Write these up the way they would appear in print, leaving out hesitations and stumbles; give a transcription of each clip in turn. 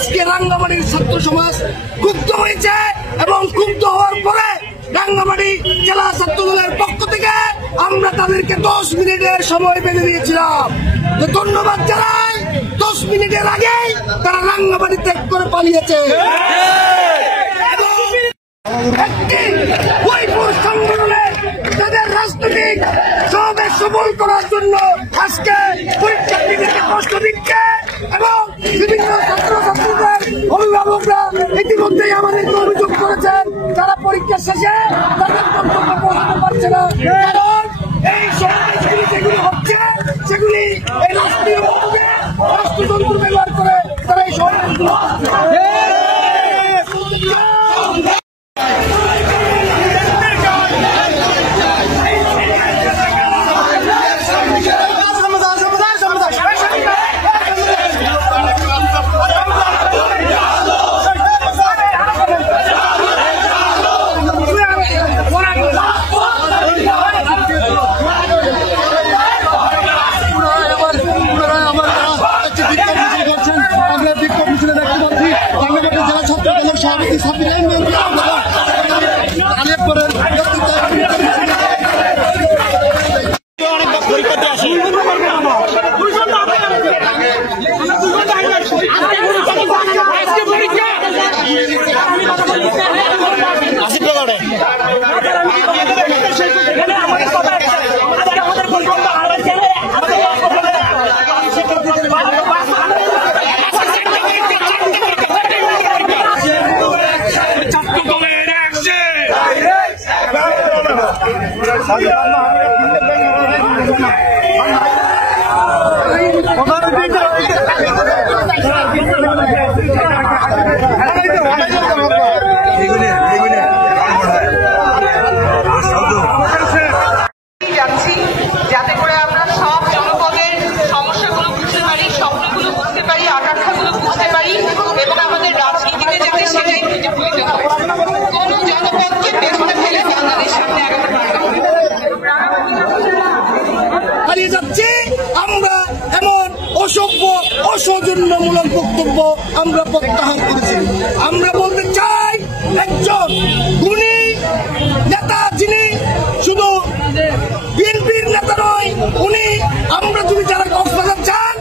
আজকে রাঙ্গামাটির ছাত্র সমাজ ক্ষুব্ধ হয়েছে এবং ক্ষুব্ধ হওয়ার পরে রাঙ্গামাটি জেলা ছাত্র দলের পক্ষ থেকে আমরা তাদেরকে 10 মিনিটের সময় বেঁধে দিয়েছিলাম। তো ধন্যবাদ জানাই, 10 মিনিটের আগেই তারা রাঙ্গামাটি ত্যাগ করে পালিয়েছে। তাদের রাজনৈতিক সমাবেশ সফল করার জন্য আজকে পরীক্ষার্থীদেরকে কষ্ট দিচ্ছে এবং বিভিন্ন ছাত্রছাত্রীদের অভিভাবকরা ইতিমধ্যেই আমাদেরকে অভিযোগ করেছেন তারা পরীক্ষার শেষে তাদের কর্তব্য পৌঁছাতে পারছে না, কারণ এই সমাবেশগুলি যেগুলি হচ্ছে সেগুলি এই রাষ্ট্রীয় পদে রাষ্ট্রযন্ত্র ব্যবহার করে তারা এই সমাবেশগুলো যাতে করে আমরা সব জনপদের সমস্যাগুলো বুঝতে পারি, স্বপ্নগুলো বুঝতে পারি, আকাঙ্ক্ষাগুলো বুঝতে পারি এবং আমাদের রাজনীতিতে যাতে সেটাই প্রতিফলিত হয়। কোন জনপদকে পেছনে ফেলে বাংলাদেশ সামনে আগাতে পারবে হারিয়ে যাচ্ছে। আমরা এমন অসভ্য অসৌজন্যমূলক বক্তব্য আমরা প্রত্যাহার করেছি। আমরা বলতে চাই, একজন গুণী নেতা যিনি শুধু বিএনপির নেতা নয়, উনি আমরা যদি যারা কক্সবাজার যান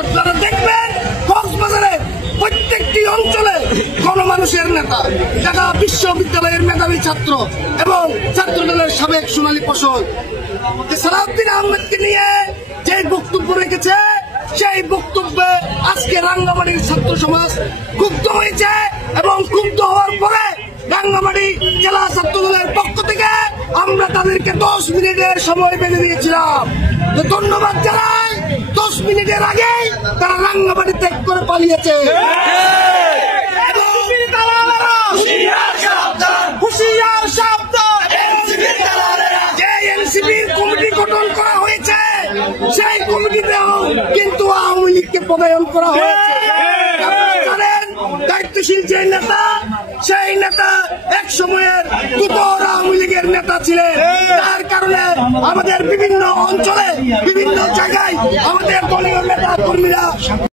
আপনারা দেখবেন কক্সবাজারের প্রত্যেকটি অঞ্চলে গণমানুষের নেতা, ঢাকা বিশ্ববিদ্যালয়ের মেধাবী ছাত্র এবং ছাত্র দলের সাবেক সোনালী ফসল সালাউদ্দিন আহমেদকে নিয়ে যে বক্তব্য রেখেছে সেই বক্তব্যে আজকে রাঙ্গামাটির ছাত্র সমাজ ক্ষুব্ধ হয়েছে এবং ক্ষুব্ধ হওয়ার পরে রাঙ্গামাটি জেলা ছাত্র দলের পক্ষ থেকে আমরা তাদেরকে 10 মিনিটের সময় বেঁধে দিয়েছিলাম। তো ধন্যবাদ জানাই, 10 মিনিটের আগেই তারা রাঙ্গামাটি ত্যাগ করে পালিয়েছে। যে এনসিপির কমিটি গঠন করা হয়েছে সেই কমিটিতেও কিন্তু আওয়ামী লীগকে পদায়ন করা হয়েছে। দায়িত্বশীল যে নেতা সেই নেতা এক সময়ের দুদর আওয়ামী লীগের নেতা ছিলেন, তার কারণে আমাদের বিভিন্ন অঞ্চলে বিভিন্ন জায়গায় আমাদের দলীয় নেতা কর্মীরা